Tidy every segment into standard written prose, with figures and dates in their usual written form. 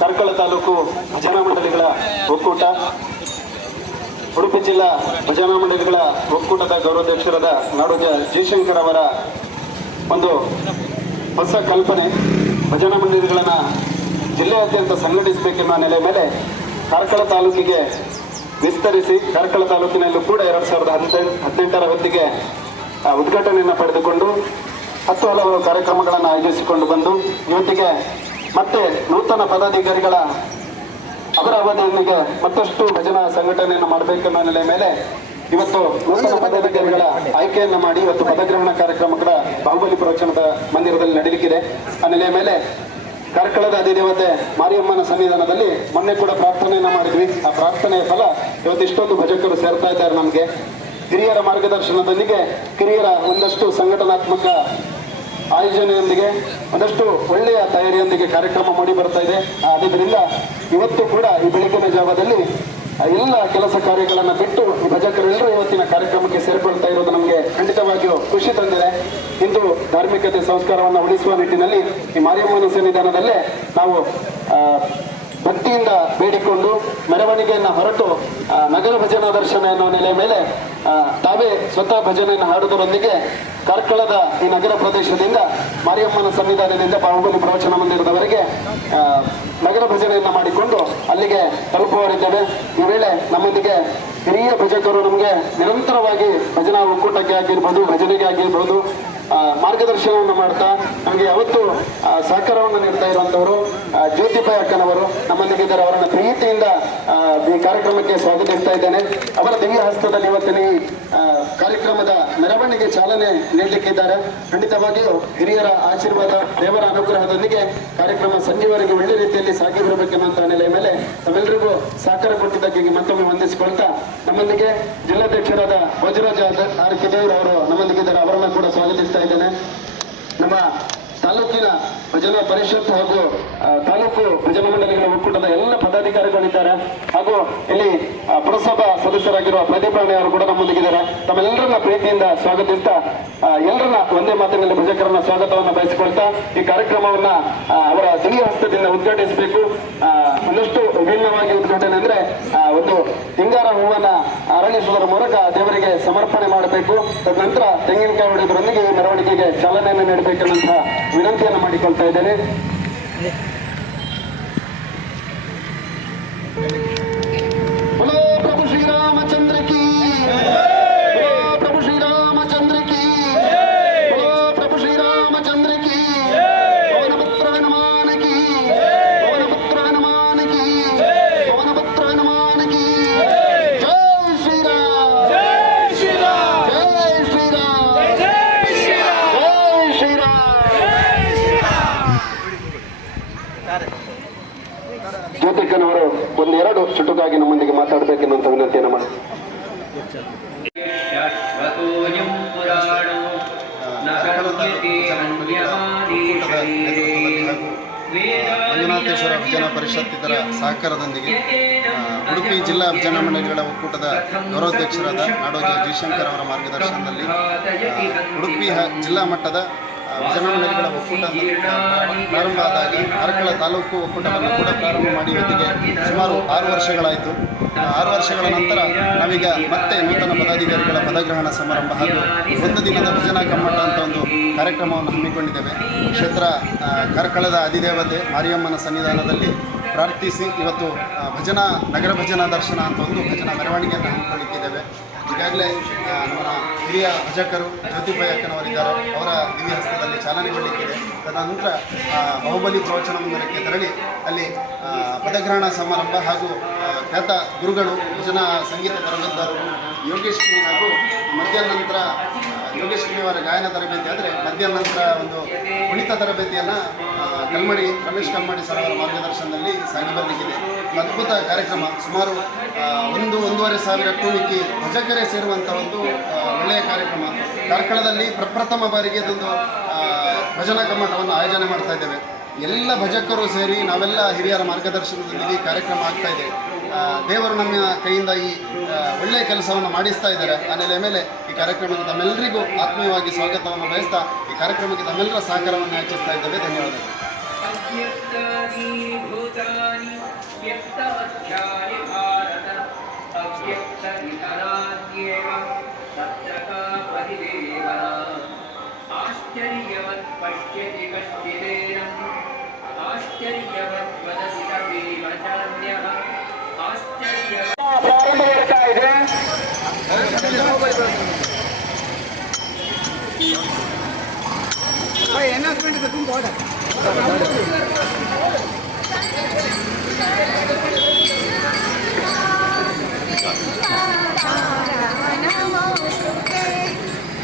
ಕಾರ್ಕಳ ತಾಲೂಕು ಭಜನಾ ಮಂಡಳಿಗಳ ಒಕ್ಕೂಟ, ಉಡುಪಿ ಜಿಲ್ಲಾ ಭಜನಾ ಮಂಡಳಿಗಳ ಒಕ್ಕೂಟದ ಗೌರವಾಧ್ಯಕ್ಷರಾದ ನಾಡೋಜ ಜಯಶಂಕರ್ ಅವರ ಒಂದು ಹೊಸ ಕಲ್ಪನೆ, ಭಜನಾ ಮಂಡಳಿಗಳನ್ನು ಜಿಲ್ಲೆಯಾದ್ಯಂತ ಸಂಘಟಿಸಬೇಕೆಂಬ ನೆಲೆ ಮೇಲೆ ಕಾರ್ಕಳ ತಾಲೂಕಿಗೆ ವಿಸ್ತರಿಸಿ ಕಾರ್ಕಳ ತಾಲೂಕಿನಲ್ಲೂ ಕೂಡ 2018ರ ಹೊತ್ತಿಗೆ ಉದ್ಘಾಟನೆಯನ್ನು ಪಡೆದುಕೊಂಡು 10 ಹಲವು ಕಾರ್ಯಕ್ರಮಗಳನ್ನು ಆಯೋಜಿಸಿಕೊಂಡು ಬಂದು ಇವತ್ತಿಗೆ ಮತ್ತೆ ನೂತನ ಪದಾಧಿಕಾರಿಗಳ ಅವರ ಅವಧಿಯೊಂದಿಗೆ ಮತ್ತಷ್ಟು ಭಜನಾ ಸಂಘಟನೆಯನ್ನು ಮಾಡಬೇಕೆಂಬ ನೆಲೆ ಮೇಲೆ ಇವತ್ತು ನೂತನ ಪದಾಧಿಕಾರಿಗಳ ಆಯ್ಕೆಯನ್ನು ಮಾಡಿ ಇವತ್ತು ಪದಗ್ರಹಣ ಕಾರ್ಯಕ್ರಮ ಕೂಡ ಬಾಹುಬಲಿ ಪ್ರವಚನದ ಮಂದಿರದಲ್ಲಿ ನಡೆಯಲಿಕ್ಕಿದೆ. ಆ ನೆಲೆಯ ಮೇಲೆ ಕಾರ್ಕಳದ ಅಧಿದೇವತೆ ಮಾರಿಯಮ್ಮನ ಸನ್ನಿಧಾನದಲ್ಲಿ ಮೊನ್ನೆ ಕೂಡ ಪ್ರಾರ್ಥನೆಯನ್ನು ಮಾಡಿದ್ವಿ. ಆ ಪ್ರಾರ್ಥನೆಯ ಫಲ ಇವತ್ತು ಇಷ್ಟೊಂದು ಭಜಕರು ಸೇರ್ತಾ ಇದ್ದಾರೆ. ನಮಗೆ ಹಿರಿಯರ ಮಾರ್ಗದರ್ಶನದೊಂದಿಗೆ ಕಿರಿಯರ ಒಂದಷ್ಟು ಸಂಘಟನಾತ್ಮಕ ಆಯೋಜನೆಯೊಂದಿಗೆ ಒಂದಷ್ಟು ಒಳ್ಳೆಯ ತಯಾರಿಯೊಂದಿಗೆ ಕಾರ್ಯಕ್ರಮ ಮಾಡಿ ಬರ್ತಾ ಇದೆ. ಆದ್ದರಿಂದ ಇವತ್ತು ಕೂಡ ಈ ಬೆಳಗಿನ ಜಾವದಲ್ಲಿ ಎಲ್ಲ ಕೆಲಸ ಕಾರ್ಯಗಳನ್ನು ಬಿಟ್ಟು ಈ ಭಜಕರೆಲ್ಲರೂ ಇವತ್ತಿನ ಕಾರ್ಯಕ್ರಮಕ್ಕೆ ಸೇರಿಕೊಳ್ತಾ ಇರೋದು ನಮಗೆ ಖಂಡಿತವಾಗಿಯೂ ಖುಷಿ ತಂದಿದೆ. ಇಂದು ಧಾರ್ಮಿಕತೆ ಸಂಸ್ಕಾರವನ್ನು ಉಳಿಸುವ ನಿಟ್ಟಿನಲ್ಲಿ ಈ ಮಾರಿಯಮ್ಮನ ಸನ್ನಿಧಾನದಲ್ಲೇ ನಾವು ಭಕ್ತಿಯಿಂದ ಬೇಡಿಕೊಂಡು ಮೆರವಣಿಗೆಯನ್ನು ಹೊರಟು ನಗರ ಭಜನಾ ದರ್ಶನ ಎನ್ನುವ ನೆಲೆಯ ಮೇಲೆ ತಾವೇ ಸ್ವತಃ ಭಜನೆಯನ್ನು ಹಾಡುವುದರೊಂದಿಗೆ ಕಾರ್ಕಳದ ಈ ನಗರ ಪ್ರದೇಶದಿಂದ ಮಾರಿಯಮ್ಮನ ಸನ್ನಿಧಾನದಿಂದ ಬಾಹುಬಲಿ ಪ್ರವಚನ ಮಂದಿರದವರೆಗೆ ನಗರ ಭಜನೆಯನ್ನು ಮಾಡಿಕೊಂಡು ಅಲ್ಲಿಗೆ ತಲುಪುವರಿದ್ದೇವೆ. ಈ ವೇಳೆ ನಮ್ಮೊಂದಿಗೆ ಹಿರಿಯ ಭಜಕರು ನಮಗೆ ನಿರಂತರವಾಗಿ ಭಜನಾ ಒಕ್ಕೂಟಕ್ಕೆ ಆಗಿರ್ಬೋದು, ಭಜನೆಗೆ ಆಗಿರ್ಬೋದು ಮಾರ್ಗದರ್ಶನವನ್ನು ಮಾಡ್ತಾ ನಮಗೆ ಯಾವತ್ತೂ ಸಹಕಾರವನ್ನು ನೀಡ್ತಾ ಇರುವಂತವರು ಜ್ಯೋತಿಬಾಯಿ ಅಕ್ಕನವರು ನಮ್ಮೊಂದಿಗಿದ್ದಾರೆ. ಅವರನ್ನು ಪ್ರೀತಿಯಿಂದ ಈ ಕಾರ್ಯಕ್ರಮಕ್ಕೆ ಸ್ವಾಗತಿಸ್ತಾ ಇದ್ದೇನೆ. ಅವರ ದಿವ್ಯ ಹಸ್ತದಲ್ಲಿ ಇವತ್ತಿನ ಈ ಕಾರ್ಯಕ್ರಮದ ಮೆರವಣಿಗೆ ಚಾಲನೆ ನೀಡಲಿಕ್ಕಿದ್ದಾರೆ. ಖಂಡಿತವಾಗಿಯೂ ಹಿರಿಯರ ಆಶೀರ್ವಾದ, ದೇವರ ಅನುಗ್ರಹದೊಂದಿಗೆ ಕಾರ್ಯಕ್ರಮ ಸಂಜೆವರೆಗೆ ಒಳ್ಳೆ ರೀತಿಯಲ್ಲಿ ಸಾಗಿ ಬರಬೇಕೆನ್ನುವಂತಹ ನೆಲೆಯ ಮೇಲೆ ತಮ್ಮೆಲ್ಲರಿಗೂ ಸಹಕಾರ ಕೊಟ್ಟಿದ್ದಕ್ಕೆ ಮತ್ತೊಮ್ಮೆ ವಂದಿಸಿಕೊಳ್ತಾ ನಮ್ಮೊಂದಿಗೆ ಜಿಲ್ಲಾಧ್ಯಕ್ಷರಾದ ಭೋಜರಾಜ ಆರ್ ಕಿದೇವ್ರು ಅವರು ನಮ್ಮೊಂದಿಗಿದ್ದಾರೆ. ಅವರನ್ನು ಕೂಡ ಸ್ವಾಗತಿಸ್ತಾ ಇದ್ದೇನೆ. ನಮ್ಮ ತಾಲೂಕಿನ ಭಜನಾ ಪರಿಷತ್ ಹಾಗೂ ತಾಲೂಕು ಭಜನಾ ಮಂಡಳಿಗಳ ಒಕ್ಕೂಟದ ಎಲ್ಲ ಪದಾಧಿಕಾರಿಗಳಿದ್ದಾರೆ. ಹಾಗೂ ಇಲ್ಲಿ ಪುರಸಭಾ ಸದಸ್ಯರಾಗಿರುವ ಪ್ರದೀಪಣ್ಣ ಅವರು ಕೂಡ ನಮ್ಮೊಂದಿಗಿದ್ದಾರೆ. ತಮ್ಮೆಲ್ಲರನ್ನ ಪ್ರೀತಿಯಿಂದ ಸ್ವಾಗತಿಸ್ತಾ ಎಲ್ಲರನ್ನ ಒಂದೇ ಮಾತಿನಲ್ಲಿ ಭಜಕರನ್ನ ಸ್ವಾಗತವನ್ನು ಬಯಸಿಕೊಳ್ತಾ ಈ ಕಾರ್ಯಕ್ರಮವನ್ನ ಅವರ ದಿವ್ಯ ಹಸ್ತದಿಂದ ಉದ್ಘಾಟಿಸಬೇಕು. ಒಂದಷ್ಟು ವಿಭಿನ್ನವಾಗಿ ಉದ್ಘಾಟನೆ ಅಂದ್ರೆ ಒಂದು ಹಿಂಗಾರ ಹೂವನ್ನ ಅರಳಿಸುವುದರ ಮೂಲಕ ದೇವರಿಗೆ ಸಮರ್ಪಣೆ ಮಾಡಬೇಕು. ತದನಂತರ ತೆಂಗಿನಕಾಯಿ ಹೊಡೆಯೋದ್ರೊಂದಿಗೆ ಈ ಮೆರವಣಿಗೆಗೆ ಚಾಲನೆಯನ್ನು ನೀಡಬೇಕೆನ್ನುವಂತಹ ವಿನಂತಿಯನ್ನು ಮಾಡಿಕೊಳ್ತಾ ಇದ್ದೇನೆ. ಪ್ರಭು ಶ್ರೀರಾಮಚಂದ್ರ ಕಿ, ಪ್ರಭು ಶ್ರೀರಾಮಚಂದ್ರ ಕಿ, ಪ್ರಭು ಶ್ರೀರಾಮಚಂದ್ರ ಕಿ, ಪವನ ಪುತ್ರ ಹನುಮಾನ ಕಿ, ಪವನ ಪುತ್ರ ಹನುಮಾನ ಕಿ, ಪವನ ಪುತ್ರ ಹನುಮಾನ ಕಿ. ಜೈ ಶ್ರೀರಾಮ್, ಜೈ ಶ್ರೀರಾಮ್, ಜೈ ಶ್ರೀರಾಮ್, ಜೈ ಶ್ರೀರಾಮ್, ಜೈ ಶ್ರೀರಾಮ್. ಜ್ಯೋತಿಕನವರು ಒಂದೆರಡು ಚುಟುಕಾಗಿ ನಮ್ಮೊಂದಿಗೆ ಮಾತಾಡಬೇಕೆನ್ನುವಂತ ವಿನಂತಿಯನ್ನು ಮಾಡಿ. ಮಂಜುನಾಥೇಶ್ವರ ಭಜನಾ ಪರಿಷತ್ ಇದರ ಸಹಕಾರದೊಂದಿಗೆ ಉಡುಪಿ ಜಿಲ್ಲಾ ಭಜನಾ ಮಂಡಳಿಗಳ ಒಕ್ಕೂಟದ ಗೌರವಾಧ್ಯಕ್ಷರಾದ ನಾಡೋಜ ಜಯಶಂಕರ್ ಅವರ ಮಾರ್ಗದರ್ಶನದಲ್ಲಿ ಉಡುಪಿ ಜಿಲ್ಲಾ ಮಟ್ಟದ ಭಜನಾ ಮಂಡಳಿಗಳ ಒಕ್ಕೂಟ ಪ್ರಾರಂಭ ಆದಾಗ ಕಾರ್ಕಳ ತಾಲೂಕು ಒಕ್ಕೂಟವನ್ನು ಕೂಡ ಪ್ರಾರಂಭ ಮಾಡಿ ಇವತ್ತಿಗೆ ಸುಮಾರು 6 ವರ್ಷಗಳಾಯಿತು. 6 ವರ್ಷಗಳ ನಂತರ ನಾವೀಗ ಮತ್ತೆ ನೂತನ ಪದಾಧಿಕಾರಿಗಳ ಪದಗ್ರಹಣ ಸಮಾರಂಭ ಹಾಗೂ ಒಂದು ದಿನದ ಭಜನಾ ಕಮ್ಮಟ ಅಂತ ಒಂದು ಕಾರ್ಯಕ್ರಮವನ್ನು ಹಮ್ಮಿಕೊಂಡಿದ್ದೇವೆ. ಕ್ಷೇತ್ರ ಕಾರ್ಕಳದ ಅಧಿದೇವತೆ ಮಾರಿಯಮ್ಮನ ಸನ್ನಿಧಾನದಲ್ಲಿ ಪ್ರಾರ್ಥಿಸಿ ಇವತ್ತು ನಗರ ಭಜನಾ ದರ್ಶನ ಅಂತ ಒಂದು ಭಜನಾ ಮೆರವಣಿಗೆಯನ್ನು ಹಮ್ಮಿಕೊಳ್ಳಿಕ್ಕಿದ್ದೇವೆ. ಈಗಾಗಲೇ ನಮ್ಮ ಹಿರಿಯ ಭಜಕರು ಜ್ಯೋತಿಬಾಯಿ ಅಕ್ಕನವರಿದ್ದಾರೆ, ಅವರ ದಿವ್ಯ ಹಸ್ತದಲ್ಲಿ ಚಾಲನೆಗೊಳ್ಳಿಕ್ಕಿದೆ. ತದನಂತರ ಬಾಹುಬಲಿ ಪ್ರವಚನ ಮಂದಿರಕ್ಕೆ ತೆರಳಿ ಅಲ್ಲಿ ಪದಗ್ರಹಣ ಸಮಾರಂಭ ಹಾಗೂ ಖ್ಯಾತ ಗುರುಗಳು ಭಜನಾ ಸಂಗೀತ ತರಬೇತುದಾರರು ಯೋಗೇಶ್ ಕಿಣಿ ಹಾಗೂ ಮಧ್ಯಾಹ್ನ ನಂತರ ಯೋಗೇಶ್ ಕಿಣಿ ಅವರ ಗಾಯನ ತರಬೇತಿ ಆದರೆ ಮಧ್ಯಾಹ್ನ ನಂತರ ಒಂದು ಕುಣಿತ ತರಬೇತಿಯನ್ನು ರಮೇಶ್ ಕಲ್ಮಡಿ ಸರ್ ಅವರ ಮಾರ್ಗದರ್ಶನದಲ್ಲಿ ಸಾಗಿ ಬರಲಿಕ್ಕಿದೆ. ಅದ್ಭುತ ಕಾರ್ಯಕ್ರಮ. ಸುಮಾರು 1-1.5 ಸಾವಿರಕ್ಕೂ ಮಿಕ್ಕಿ ಭಜಕರೇ ಸೇರುವಂಥ ಒಂದು ಒಳ್ಳೆಯ ಕಾರ್ಯಕ್ರಮ. ಕಾರ್ಕಳದಲ್ಲಿ ಪ್ರಪ್ರಥಮ ಬಾರಿಗೆ ಇದೊಂದು ಭಜನಾ ಕಮ್ಮಟವನ್ನು ಆಯೋಜನೆ ಮಾಡ್ತಾ ಇದ್ದೇವೆ. ಎಲ್ಲ ಭಜಕರು ಸೇರಿ ನಾವೆಲ್ಲ ಹಿರಿಯರ ಮಾರ್ಗದರ್ಶನದೊಂದಿಗೆ ಈ ಕಾರ್ಯಕ್ರಮ ಆಗ್ತಾ ಇದೆ. ದೇವರು ನಮ್ಮ ಕೈಯಿಂದ ಈ ಒಳ್ಳೆಯ ಕೆಲಸವನ್ನು ಮಾಡಿಸ್ತಾ ಇದ್ದಾರೆ. ಆ ನೆಲೆಯ ಮೇಲೆ ಈ ಕಾರ್ಯಕ್ರಮಕ್ಕೆ ತಮ್ಮೆಲ್ಲರಿಗೂ ಆತ್ಮೀಯವಾಗಿ ಸ್ವಾಗತವನ್ನು ಬಯಸ್ತಾ ಈ ಕಾರ್ಯಕ್ರಮಕ್ಕೆ ತಮ್ಮೆಲ್ಲರ ಸಹಕಾರವನ್ನು ಯಾಚಿಸ್ತಾ ಇದ್ದೇವೆ. ಧನ್ಯವಾದಗಳು. ಪ್ರಾರಂಭವಾಗ್ತಾ ಇದೆ.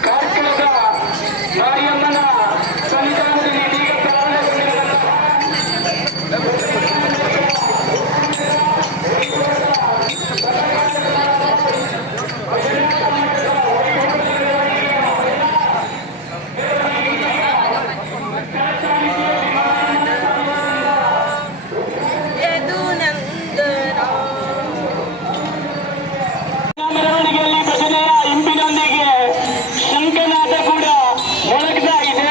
ಕಾರ್ಕಳದ ಮಾರಿಯಮ್ಮನ ಸನ್ನಿಧಾನದಲ್ಲಿ ಇದೀಗ ಮೆರವಣಿಗೆಯಲ್ಲಿ ಭಜನೆಯ ಇಂಪಿನೊಂದಿಗೆ ಶಂಖನಾದ ಕೂಡ ಮೊಳಗ್ತಾ ಇದೆ.